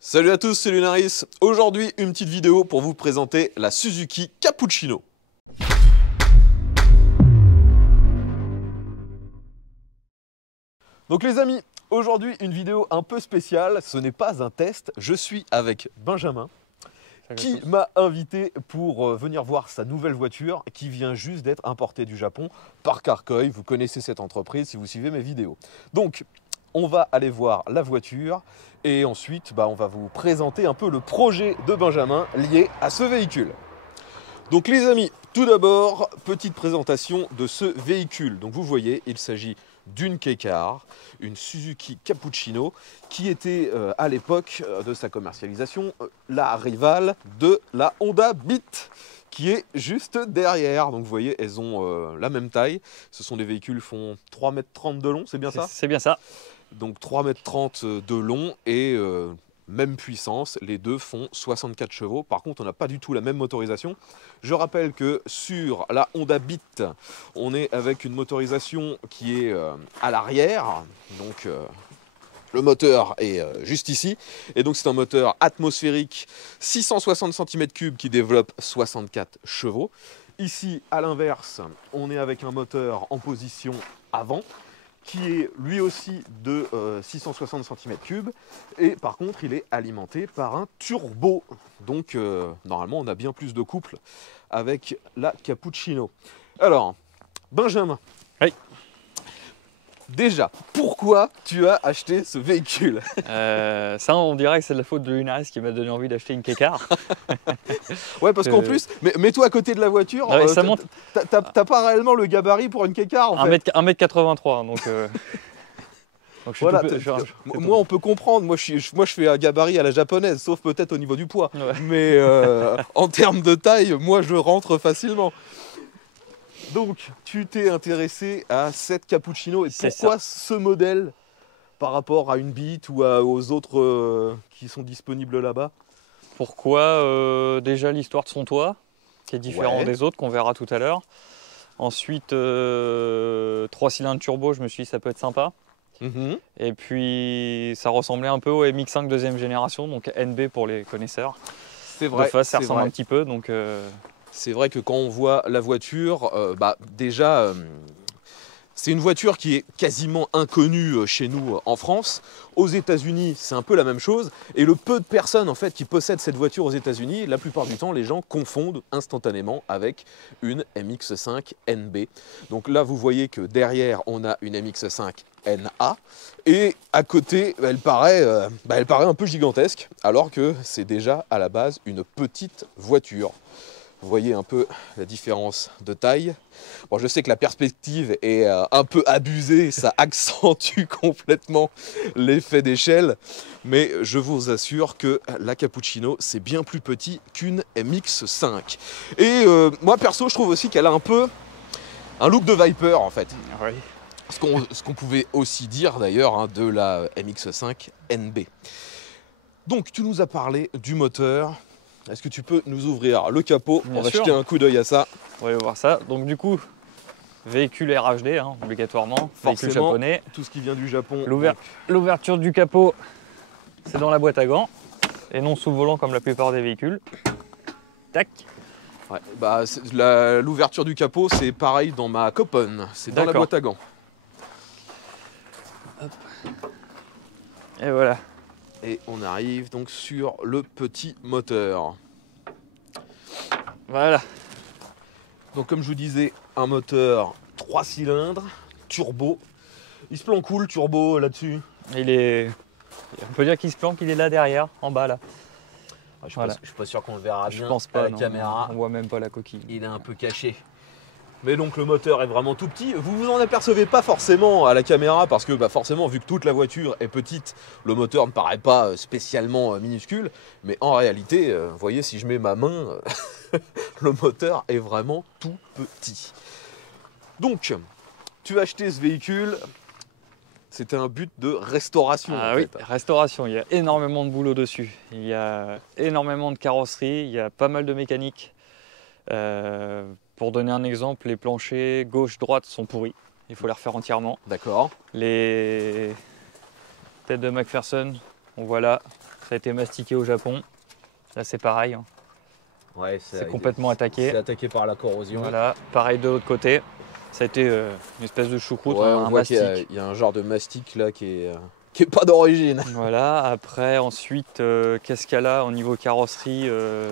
Salut à tous, c'est Lunaris. Aujourd'hui, une petite vidéo pour vous présenter la Suzuki Cappuccino. Donc les amis, aujourd'hui une vidéo un peu spéciale, ce n'est pas un test, je suis avec Benjamin qui m'a invité pour venir voir sa nouvelle voiture qui vient juste d'être importée du Japon par Carcoy. Vous connaissez cette entreprise si vous suivez mes vidéos. Donc on va aller voir la voiture et ensuite on va vous présenter un peu le projet de Benjamin lié à ce véhicule. Donc les amis, tout d'abord, petite présentation de ce véhicule. Donc vous voyez, il s'agit d'une K-Car, une Suzuki Cappuccino, qui était à l'époque de sa commercialisation la rivale de la Honda Beat, qui est juste derrière. Donc vous voyez, elles ont la même taille. Ce sont des véhicules qui font 3,30 m de long, c'est bien ça? C'est bien ça. Donc 3,30 m de long et même puissance, les deux font 64 chevaux. Par contre, on n'a pas du tout la même motorisation. Je rappelle que sur la Honda Beat, on est avec une motorisation qui est à l'arrière. Donc le moteur est juste ici. Et donc c'est un moteur atmosphérique 660 cm3 qui développe 64 chevaux. Ici, à l'inverse, on est avec un moteur en position avant, qui est lui aussi de 660 cm3 et par contre il est alimenté par un turbo. Donc normalement on a bien plus de couple avec la Cappuccino. Alors Benjamin, oui. Déjà, pourquoi tu as acheté ce véhicule? Ça, on dirait que c'est de la faute de Lunaris qui m'a donné envie d'acheter une K-Car. Ouais, parce qu'en plus, mets-toi à côté de la voiture, t'as pas réellement le gabarit pour une K-Car en fait. 1m83, donc... donc voilà, moi on peut comprendre, moi je fais un gabarit à la japonaise, sauf peut-être au niveau du poids. Ouais. Mais en termes de taille, moi je rentre facilement. Donc, tu t'es intéressé à cette Cappuccino et pourquoi ce modèle par rapport à une Beat ou aux autres qui sont disponibles là-bas? Pourquoi déjà l'histoire de son toit, qui est différent des autres, qu'on verra tout à l'heure. Ensuite, 3 cylindres turbo, je me suis dit ça peut être sympa. Et puis, ça ressemblait un peu au MX-5 deuxième génération, donc NB pour les connaisseurs. C'est vrai. De face, ça ressemble un petit peu, donc... C'est vrai que quand on voit la voiture, déjà, c'est une voiture qui est quasiment inconnue chez nous en France. Aux États-Unis, c'est un peu la même chose. Et le peu de personnes en fait qui possèdent cette voiture aux États-Unis, la plupart du temps, les gens confondent instantanément avec une MX-5 NB. Donc là, vous voyez que derrière, on a une MX-5 NA. Et à côté, elle paraît un peu gigantesque, alors que c'est déjà à la base une petite voiture. Vous voyez un peu la différence de taille. Bon, je sais que la perspective est un peu abusée, ça accentue complètement l'effet d'échelle, mais je vous assure que la Cappuccino, c'est bien plus petit qu'une MX-5. Et moi, perso, je trouve aussi qu'elle a un peu un look de Viper, en fait. Oui. Ce qu'on pouvait aussi dire, d'ailleurs, de la MX-5 NB. Donc, tu nous as parlé du moteur. Est-ce que tu peux nous ouvrir le capot? On va jeter un coup d'œil à ça. On va voir ça. Donc du coup, véhicule RHD, obligatoirement. Véhicule japonais. Tout ce qui vient du Japon. L'ouverture du capot, c'est dans la boîte à gants. Et non sous volant comme la plupart des véhicules. Tac. Ouais, l'ouverture du capot, c'est pareil dans ma Copen. C'est dans la boîte à gants. Hop. Et voilà. Et on arrive donc sur le petit moteur. Voilà. Donc comme je vous disais, un moteur 3 cylindres, turbo. Il se planque où le turbo là-dessus? On peut dire qu'il se planque, il est là derrière, en bas là. Je suis pas sûr qu'on le verra bien. Je pense pas, à la caméra. On voit même pas la coquille. Il est un peu caché. Mais donc le moteur est vraiment tout petit. Vous vous en apercevez pas forcément à la caméra parce que forcément, vu que toute la voiture est petite, le moteur ne paraît pas spécialement minuscule. Mais en réalité, vous voyez, si je mets ma main, le moteur est vraiment tout petit. Donc, tu as acheté ce véhicule. C'était un but de restauration. Ah oui, restauration. Il y a énormément de boulot dessus. Il y a énormément de carrosserie. Il y a pas mal de mécanique. Pour donner un exemple, les planchers gauche-droite sont pourris. Il faut les refaire entièrement. D'accord. Les têtes de McPherson, on voit là, Ça a été mastiqué au Japon. Là, c'est pareil. Hein. Ouais, c'est complètement attaqué. C'est attaqué par la corrosion. Voilà, pareil de l'autre côté. Ça a été une espèce de choucroute, ouais, un mastic. Il y a un genre de mastic là qui est pas d'origine. Voilà, après, ensuite, qu'est-ce qu'il y a là au niveau carrosserie,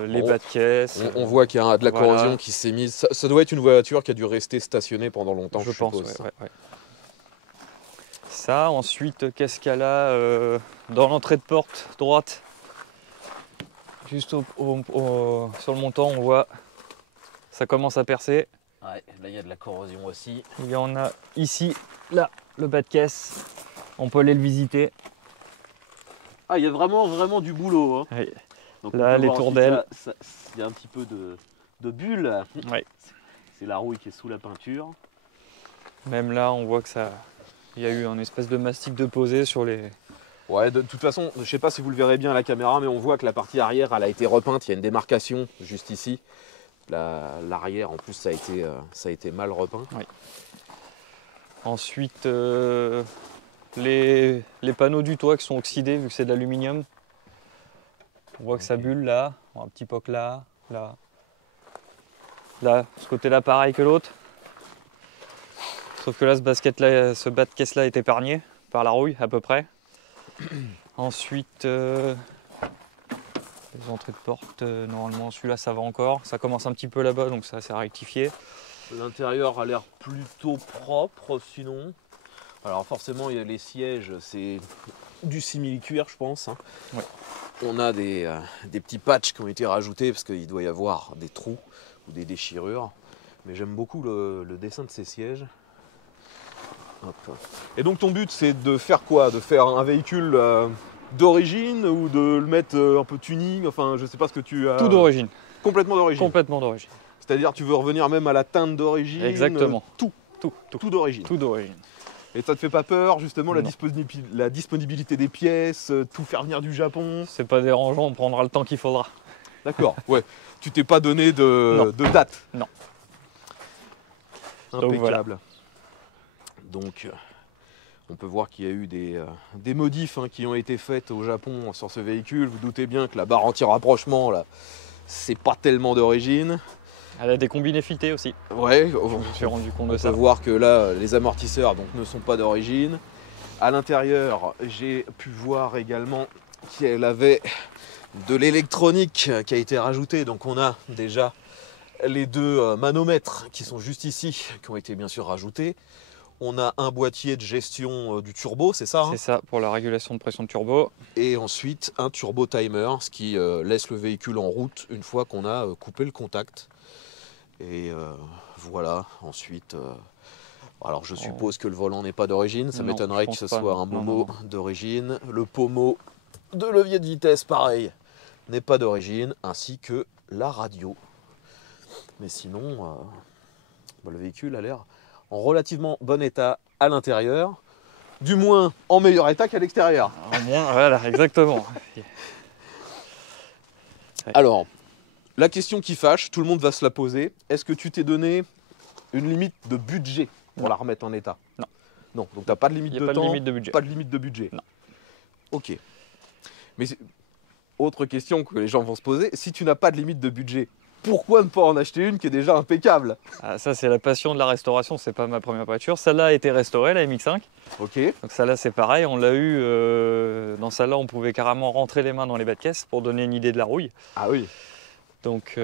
les bas de caisse. On voit qu'il y a de la corrosion qui s'est mise. Ça doit être une voiture qui a dû rester stationnée pendant longtemps, je pense. suppose. Ouais. Ça, ensuite, qu'est-ce qu'il y a là dans l'entrée de porte droite, juste sur le montant, on voit ça commence à percer. Ouais, là il y a de la corrosion aussi. Il y en a ici, là, le bas de caisse. On peut aller le visiter. Ah, il y a vraiment du boulot. Hein. Oui. Donc, là, les tourdelles. Il y a un petit peu de bulles. Ouais. C'est la rouille qui est sous la peinture. Même là, on voit que ça. Il y a eu un espèce de mastic de posé sur les. Ouais, de toute façon, je ne sais pas si vous le verrez bien à la caméra, mais on voit que la partie arrière, elle a été repeinte. Il y a une démarcation juste ici. L'arrière, en plus, ça a été mal repeint. Oui. Ensuite, les panneaux du toit qui sont oxydés vu que c'est de l'aluminium. On voit que ça bulle là, un petit poc là, là. Là, ce côté-là, pareil que l'autre. Sauf que là, ce bas de caisse-là est épargné par la rouille, à peu près. Ensuite, les entrées de porte, normalement, celui-là, ça va encore. Ça commence un petit peu là-bas, donc ça, c'est à rectifier. L'intérieur a l'air plutôt propre, sinon. Alors forcément, il y a les sièges, c'est du simili-cuir, je pense. Hein. Ouais. On a des petits patchs qui ont été rajoutés parce qu'il doit y avoir des trous ou des déchirures. Mais j'aime beaucoup le dessin de ces sièges. Hop. Et donc ton but, c'est de faire quoi? De faire un véhicule d'origine ou de le mettre un peu tuning? Enfin, je sais pas ce que tu as... Tout d'origine. Complètement d'origine? Complètement d'origine. C'est-à-dire tu veux revenir même à la teinte d'origine? Exactement. Tout d'origine. Tout d'origine. Et ça te fait pas peur, justement, la disponibilité des pièces, tout faire venir du Japon? C'est pas dérangeant, on prendra le temps qu'il faudra. D'accord, ouais. Tu t'es pas donné de date? Non. Impeccable. Donc, on peut voir qu'il y a eu des modifs qui ont été faites au Japon sur ce véhicule. Vous doutez bien que la barre anti-rapprochement, là, c'est pas tellement d'origine. Elle a des combinés filetés aussi. Ouais, je me suis rendu compte de ça. On peut voir que là, les amortisseurs donc, ne sont pas d'origine. À l'intérieur, j'ai pu voir également qu'elle avait de l'électronique qui a été rajoutée. Donc on a déjà les deux manomètres qui sont juste ici, qui ont été bien sûr rajoutés. On a un boîtier de gestion du turbo, c'est ça? C'est ça, pour la régulation de pression de turbo. Et ensuite un turbo timer, ce qui laisse le véhicule en route une fois qu'on a coupé le contact. Et voilà, ensuite, alors je suppose que le volant n'est pas d'origine, ça m'étonnerait que ce soit un Momo d'origine. Le pommeau de levier de vitesse, pareil, n'est pas d'origine, ainsi que la radio. Mais sinon, le véhicule a l'air en relativement bon état à l'intérieur, du moins en meilleur état qu'à l'extérieur. Au moins, voilà, exactement. Alors, la question qui fâche, tout le monde va se la poser. Est-ce que tu t'es donné une limite de budget pour la remettre en état? Non. Non, donc tu n'as pas de limite de temps, pas de limite de budget. Pas de limite de budget. Non. Ok. Mais autre question que les gens vont se poser, si tu n'as pas de limite de budget, pourquoi ne pas en acheter une qui est déjà impeccable? Ça, c'est la passion de la restauration, c'est pas ma première voiture. Celle-là a été restaurée, la MX5. Ok. Donc celle-là, c'est pareil, on l'a eu, dans celle-là, on pouvait carrément rentrer les mains dans les bas de caisse pour donner une idée de la rouille. Ah oui. Donc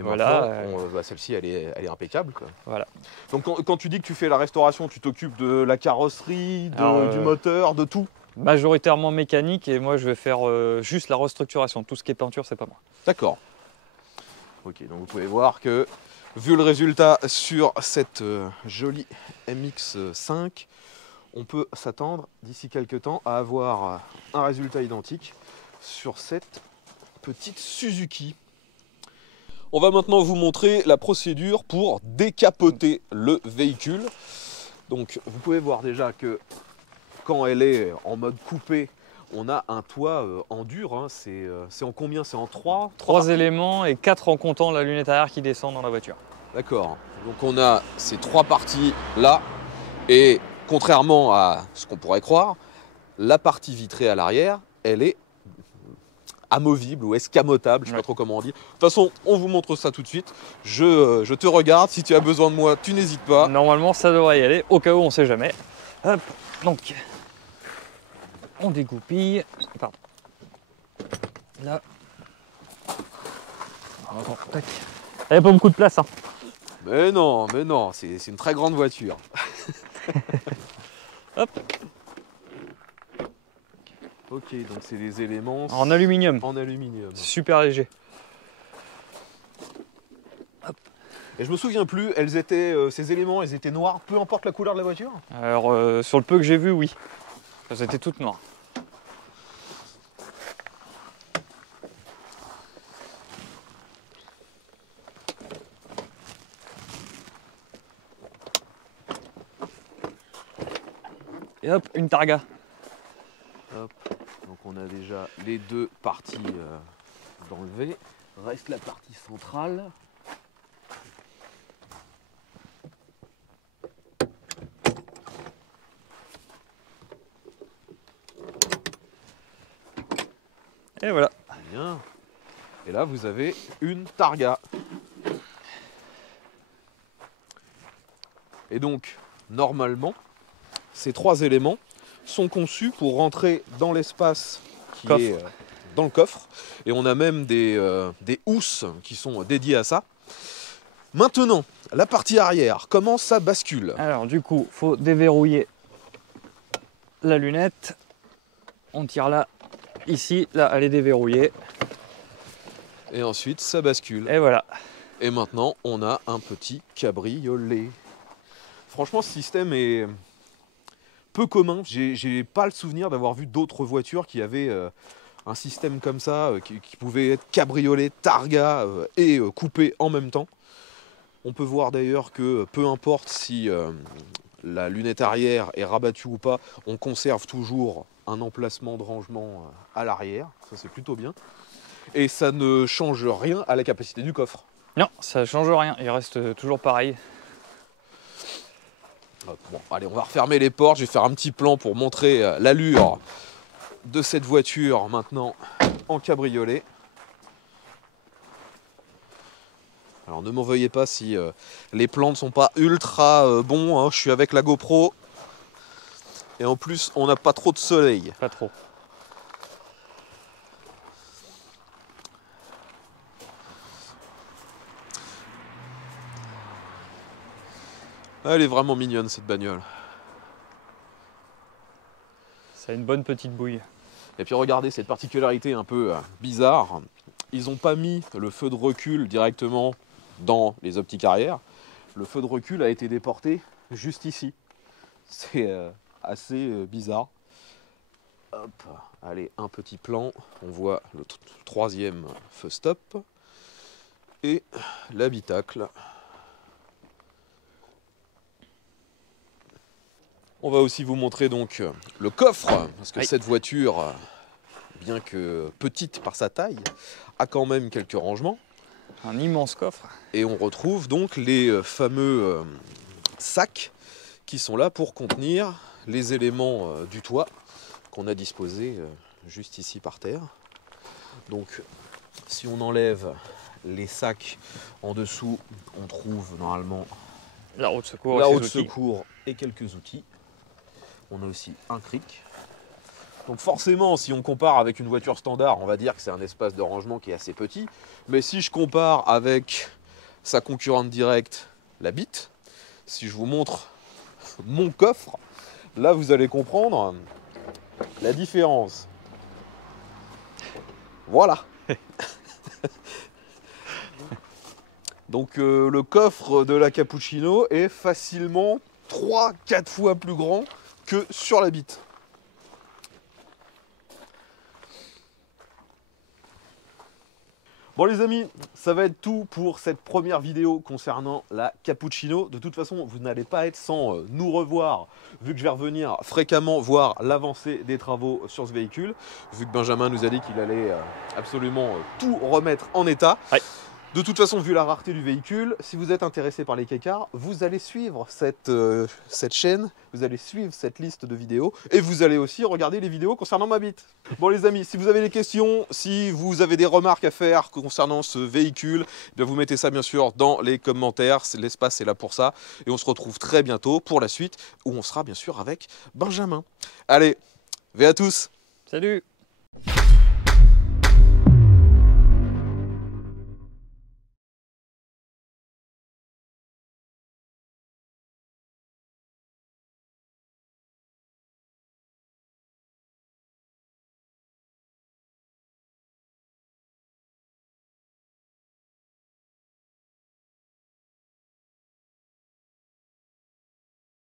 voilà. Celle-ci, elle est impeccable, quoi. Voilà. Donc quand tu dis que tu fais la restauration, tu t'occupes de la carrosserie, du moteur, de tout? Majoritairement mécanique, et moi je vais faire juste la restructuration. Tout ce qui est peinture, c'est pas moi. D'accord. Ok, donc vous pouvez voir que, vu le résultat sur cette jolie MX5, on peut s'attendre d'ici quelques temps à avoir un résultat identique sur cette petite Suzuki. On va maintenant vous montrer la procédure pour décapoter le véhicule. Donc vous pouvez voir déjà que quand elle est en mode coupé, on a un toit en dur. Hein. C'est en combien? C'est en 3? 3 éléments et 4 en comptant la lunette arrière qui descend dans la voiture. D'accord. Donc on a ces 3 parties là. Et contrairement à ce qu'on pourrait croire, la partie vitrée à l'arrière, elle est amovible ou escamotable, je ne sais pas trop comment on dit. De toute façon, on vous montre ça tout de suite. Je te regarde, si tu as besoin de moi, tu n'hésites pas. Normalement, ça devrait y aller, au cas où on ne sait jamais. Hop, donc, on dégoupille. Pardon. Là. Tac. Il n'y a pas beaucoup de place. Hein. Mais non, c'est une très grande voiture. Hop. Ok, donc c'est les éléments en aluminium. En aluminium. Super léger. Hop. Et je me souviens plus, ces éléments, ils étaient noirs, peu importe la couleur de la voiture? Alors, sur le peu que j'ai vu, oui. Elles étaient toutes noires. Et hop, une targa. Hop. Donc on a déjà les deux parties d'enlever. Reste la partie centrale. Et voilà. Bien. Et là vous avez une targa. Et donc, normalement, ces trois éléments sont conçus pour rentrer dans l'espace qui est dans le coffre. Et on a même des housses qui sont dédiées à ça. Maintenant, la partie arrière, comment ça bascule? Alors du coup, il faut déverrouiller la lunette. On tire là, ici, là, elle est déverrouillée. Et ensuite, ça bascule. Et voilà. Et maintenant, on a un petit cabriolet. Franchement, ce système est peu commun. J'ai pas le souvenir d'avoir vu d'autres voitures qui avaient un système comme ça, qui pouvait être cabriolet, targa et coupé en même temps. On peut voir d'ailleurs que peu importe si la lunette arrière est rabattue ou pas, on conserve toujours un emplacement de rangement à l'arrière. Ça, c'est plutôt bien. Et ça ne change rien à la capacité du coffre. Non, ça ne change rien. Il reste toujours pareil. Bon, allez, on va refermer les portes. Je vais faire un petit plan pour montrer l'allure de cette voiture maintenant en cabriolet. Alors ne m'en veuillez pas si les plans ne sont pas ultra bons. Hein. Je suis avec la GoPro. Et en plus, on n'a pas trop de soleil. Pas trop. Elle est vraiment mignonne cette bagnole. Ça a une bonne petite bouille. Et puis regardez cette particularité un peu bizarre. Ils n'ont pas mis le feu de recul directement dans les optiques arrière. Le feu de recul a été déporté juste ici. C'est assez bizarre. Hop, allez, un petit plan. On voit le troisième feu stop. Et l'habitacle. On va aussi vous montrer donc le coffre, parce que cette voiture, bien que petite par sa taille, a quand même quelques rangements. Un immense coffre. Et on retrouve donc les fameux sacs qui sont là pour contenir les éléments du toit qu'on a disposés juste ici par terre. Donc si on enlève les sacs en dessous, on trouve normalement la roue de secours, et quelques outils. On a aussi un cric. Donc forcément, si on compare avec une voiture standard, on va dire que c'est un espace de rangement qui est assez petit. Mais si je compare avec sa concurrente directe, la Bit, si je vous montre mon coffre, là vous allez comprendre la différence. Voilà. Donc le coffre de la Cappuccino est facilement 3-4 fois plus grand que sur la Bit. Bon les amis, ça va être tout pour cette première vidéo concernant la Cappuccino. De toute façon, vous n'allez pas être sans nous revoir, vu que je vais revenir fréquemment voir l'avancée des travaux sur ce véhicule, vu que Benjamin nous a dit qu'il allait absolument tout remettre en état. Ouais. De toute façon, vu la rareté du véhicule, si vous êtes intéressé par les K-Cars, vous allez suivre cette chaîne, vous allez suivre cette liste de vidéos et vous allez aussi regarder les vidéos concernant ma bite. Bon les amis, si vous avez des questions, si vous avez des remarques à faire concernant ce véhicule, eh bien vous mettez ça bien sûr dans les commentaires, l'espace est là pour ça. Et on se retrouve très bientôt pour la suite où on sera bien sûr avec Benjamin. Allez, à tous. Salut.